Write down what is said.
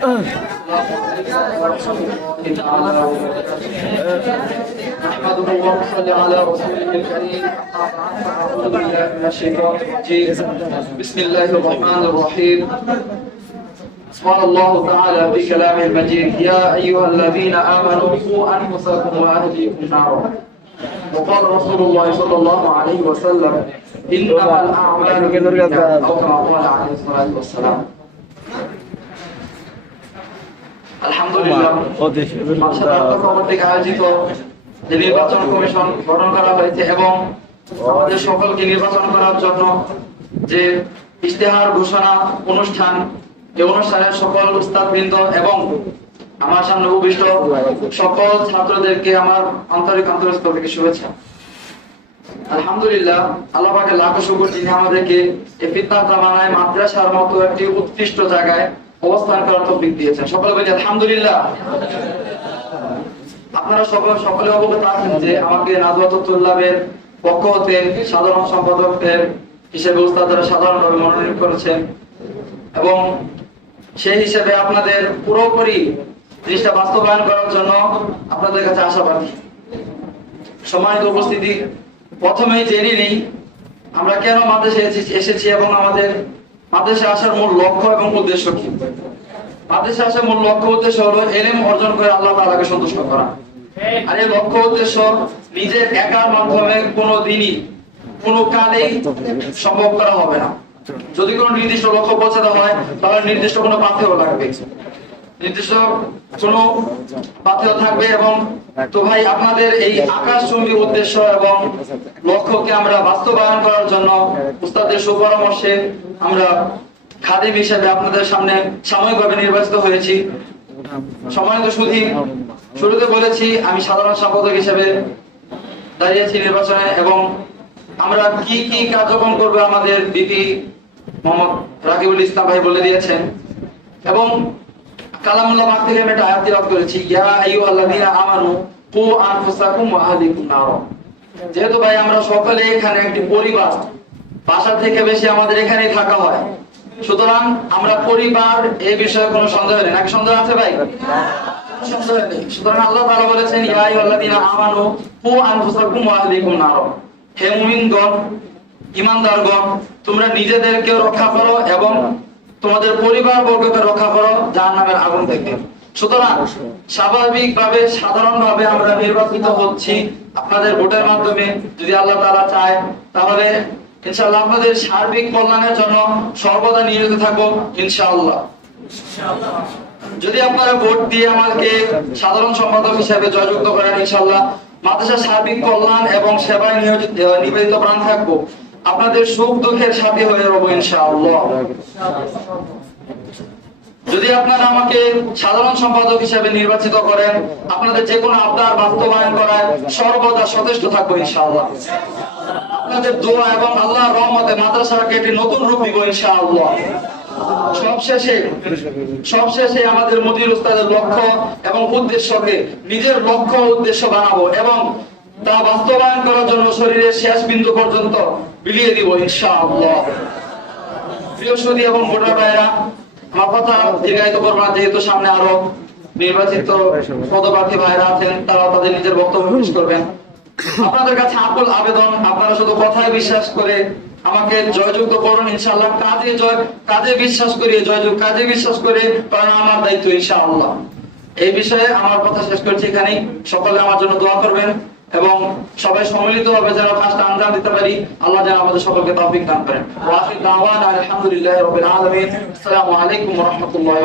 بسم الله الرحمن الرحيم قال الله تعالى في كلامه المجيد. يا أيها الذين آمنوا قوا أنفسكم وأهليكم نارا. وقال رسول الله صلى الله عليه وسلم إنما الأعمال بالنيات أو كما قال عليه الصلاة والسلام. আলহামদুলিল্লাহ। কর্তৃক আয়োজিত যে নির্বাচন কমিশন গঠন করা হয়েছে এবং আমাদের সকলকে নির্বাচন করার জন্য যে ইশতেহার ঘোষণা অনুষ্ঠান এই অনুষ্ঠানের সকল উস্তাদবৃন্দ এবং আমার সামনে উপবিষ্ট সকল ছাত্রদেরকে আমার আন্তরিক আন্তরস্থল থেকে শুভেচ্ছা। আলহামদুলিল্লাহ আল্লাহ পাকের লাখো শুকর যিনি আমাদেরকে এই ফিতনা জামানায় মাদ্রাসার মতো একটি উৎকৃষ্ট জায়গায় অবস্থান করার তৌফিক দিয়েছেন। সকলে বলি, আলহামদুলিল্লাহ। আপনারা সকল সকলে অবগত আছেন যে আমাকে নাজওয়াতুল্লাহের পক্ষ হতে সাধারণ সম্পাদকের হিসেবে উস্তাদরা সাধারণভাবে মনোনীত করেছেন এবং সেই হিসেবে আপনাদের পুরোপুরি জিনিসটা বাস্তবায়ন করার জন্য আপনাদের কাছে আশাবাদী। সম্মানিত উপস্থিতি, প্রথমেই জেনে নিই, আমরা কেন মাদ্রাসে এসেছি- এসেছি এবং আমাদের মাদ্রাসে আসার মূল লক্ষ্য এবং উদ্দেশ্য কি? মাদ্রাসে আসার মূল লক্ষ্য উদ্দেশ্য হলো এলেম অর্জন করে আল্লাহ তাআলাকে সন্তুষ্ট করা। আর এই লক্ষ্য উদ্দেশ্য নিজের একার মাধ্যমে কোনো দিনই, কোনো কালেই সম্ভব করা হবে না। যদি কোনো নির্দিষ্ট লক্ষ্য পৌঁছাতে হয়, তাহলে নির্দিষ্ট কোনো পাথেও লাগবে। নির্দিষ্ট কোনো পাথেও থাকবে এবং তো ভাই, আপনাদের এই আকাশচুম্বী উদ্দেশ্য এবং লক্ষ্যকে আমরা বাস্তবায়ন করার জন্য উস্তাদের সুপরামর্শে আমরা খাদিম হিসেবে আপনাদের সামনে সাময়িকভাবে নির্বাচিত হয়েছি। সম্মানিত সুধী শুরুতে বলেছি, আমি সাধারণ সম্পাদক হিসেবে দাঁড়িয়েছি নির্বাচনে এবং আমরা কি কি কার্যক্রম করবে আমাদের বিপি মোহাম্মদ রাকিবুল ইসলাম ভাই বলে দিয়েছেন। এবং কালামুল্লাহ আমি একটা আয়াত করেছি, ইয়া আইয়ুহাল্লাযীনা আমানু কু আনফুসাকুম ওয়া আহলিকুম নার। যেহেতু ভাই, আমরা সকলে এখানে একটি পরিবার, বাসা থেকে বেশি আমাদের এখানেই থাকা হয়। সুতরাং আমরা পরিবার এই বিষয়ে কোনো সন্দেহ নেই। নাকি সন্দেহ আছে ভাই? সুতরাং আল্লাহ তাআলা বলেছেন, ইয়া আইয়ুহাল্লাযীনা আমানু কু আনফুসাকুম ওয়া আহলিকুম নার। হে মুমিনগণ, ইমানদারগণ, তোমরা নিজেদেরকে রক্ষা করো এবং তোমাদের পরিবার বর্গকে রক্ষা করো, জাহান্নামের আগুন থেকে সুতরাং স্বাভাবিকভাবে, সাধারণভাবে আমরা নির্বাচিত হচ্ছি আপনাদের ভোটের মাধ্যমে। যদি আল্লাহ তাআলা চায়, তাহলে ইনশাআল্লাহ আপনাদের সার্বিক কল্যাণের জন্য সর্বদা নিয়োজিত থাকব, ইনশাআল্লাহ। যদি আপনারা ভোট দিয়ে আমাকে সাধারণ সম্পাদক হিসেবে জয়যুক্ত করেন, ইনশাআল্লাহ, মাদ্রাসার সার্বিক কল্যাণ এবং সেবায় নিয়োজিত, নিবেদিত প্রাণ থাকব। আপনাদের সুখ দুঃখের সাথী হয়ে রবো ইনশাআল্লাহ। যদি আপনারা আমাকে সাধারণ সম্পাদক হিসেবে নির্বাচিত করেন, আপনাদের যে কোনো আবদার বাস্তবায়ন করায় সর্বদা সচেষ্ট থাকব ইনশাআল্লাহ। আপনাদের দোয়া এবং আল্লাহর রহমতে মাদ্রাসাকে একটি নতুন রূপ দিব ইনশাআল্লাহ। সবশেষে সবশেষে আমাদের মতির উস্তাদের লক্ষ্য এবং উদ্দেশ্যকে নিজের লক্ষ্য উদ্দেশ্য বানাবো এবং তা বাস্তবায়ন করার জন্য শরীরের শেষ বিন্দু পর্যন্ত বিলিয়ে দিব, ইনশাআল্লাহ। সুদী এবং ভোটার ভাইরা আমার কথা দীর্ঘায়িত করব না যেহেতু সামনে আরও নির্বাচিত পদপ্রার্থী ভাইরা আছেন তারা তাদের নিজের বক্তব্য পেশ করবেন। আপনাদের কাছে আকুল আবেদন, আপনারা শুধু কথায় বিশ্বাস করে আমাকে জয়যুক্ত করুন, ইনশাআল্লাহ। কাজে জয়, কাজে বিশ্বাস জয়যুক্ত, কাজে বিশ্বাস করে কারণ আমার দায়িত্ব, ইনশাআল্লাহ। এই বিষয়ে আমার কথা শেষ করছি এখানেই। সকলে আমার জন্য দোয়া করবেন। এবং সবাই সম্মিলিত হবে যেন ফার্স্ট আঞ্জাম দিতে পারি, আল্লাহ যেন আমাদের সকলকে তৌফিক দান করেন। আলহামদুলিল্লাহ আলামিন। আসসালামু আলাইকুম রহমতুল্লাহ